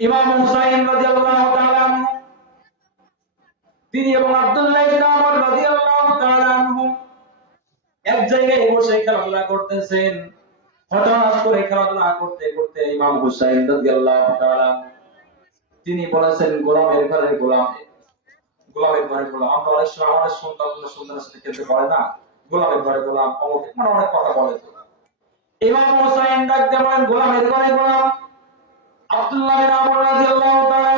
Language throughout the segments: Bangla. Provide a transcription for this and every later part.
ইমাম হুসাইন রাদিয়াল্লাহু তাআলা আনহু তিনি এবং আব্দুল্লাহ ইবনে আমর রাদিয়াল্লাহু তাআলা আনহু এক জায়গায় বসে খেলাধুলা করতেছেন। হঠাৎ করে খেলাধুলা করতে করতে ইমাম হুসাইন রাদিয়াল্লাহু তাআলা তিনি বলেছেন, গোলামের ঘরে গোলাম, গোলামের ঘরে গোলাম। আমরা অনেক সময় আমাদের সন্তানের সাথে খেলতে পারে না, গোলামের ঘরে গোলাম, অমুক, মানে অনেক কথা বলে। তো ইমাম হুসাইন ডাক দিয়ে বলেন, গোলামের ঘরে গোলাম। আব্দুল্লাহ বিন আমর রাদিয়াল্লাহু তাআলা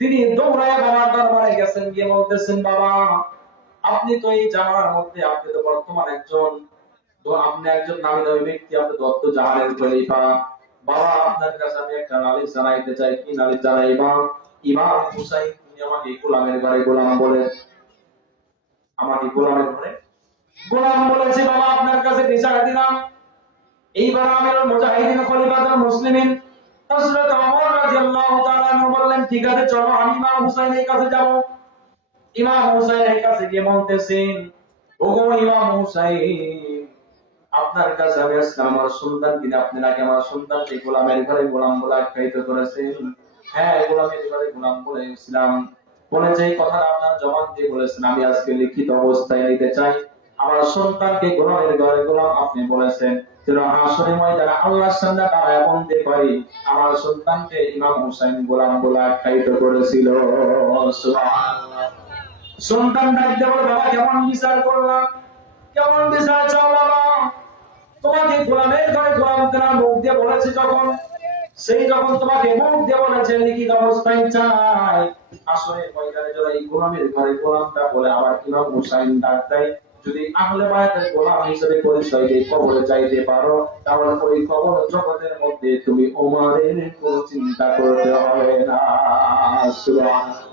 তিনি দৌড়ায় বাবার দরবারে গেছেন, গিয়ে বলতেছেন, বাবা আপনি তো এই জামানার মধ্যে, আপনি তো বর্তমান একজন, তো আপনি একজন নামী দামি ব্যক্তি, আপনি দত্ত জাহানের খলিফা। বাবা আপনার কাছে আমি একটা নালিশ জানাইতে চাই। কি নালিশ জানাইবা? ইমাম হুসাইন তিনি আমাকে গোলামের ঘরে গোলাম বলে, আমাকে গোলামের ঘরে গোলাম বলেছে। বাবা আপনার কাছে বিচার দিলাম। এইবার আমিরুল মুজাহিদিন খলিফাতুল মুসলিমিন হযরত ওমর রাদিয়াল্লাহু তাআলা আনহু বললেন, ঠিক আছে চলো আমি ইমাম হুসাইনের কাছে যাব। ইমাম হুসাইনের কাছে গিয়ে বলতেছেন, ওগো ইমাম হুসাইন, আপনার কাছে আমি আসলাম আমার সন্তান কিনা, আপনি নাকি আমার সন্তানকে গোলামের ঘরে গোলাম বলে আখ্যায়িত করেছেন। হ্যাঁ গোলামের ঘরে গোলাম বলেছিলাম, বলেছে এই কথা আপনার জবান দিয়ে বলেছেন, আমি আজকে লিখিত অবস্থায় নিতে চাই। আমার সন্তানকে গোলামের ঘরে গোলাম আপনি বলেছেন, যেন হাসরের ময়দানে আল্লাহর সামনে দাঁড়ায় বলতে পারি আমার সন্তানকে ইমাম হুসাইন গোলাম বলে আখ্যায়িত করেছিল। সুবহানাল্লাহ। সন্তান ডাক দেব, বাবা কেমন বিচার করলাম, কেমন বিচার চাও বাবা? তোমাকে গোলামের ঘরে গোলাম কেনার মুখ দিয়ে বলেছে যখন, সেই যখন তোমাকে মুখ দিয়ে বলেছে লিখিত অবস্থায় চাই, আসলে ময়দানে যারা এই গোলামের ঘরে গোলামটা বলে আবার ইমাম হুসাইন ডাক দেয়, যদি আহলে বায়াতের গোলাম হিসেবে পরিচয় দিয়ে কবরে চাইতে পারো, তাহলে ওই কবর জগতের মধ্যে তুমি ওমরের কোনো চিন্তা করতে হবে না। সুবহানাল্লাহ।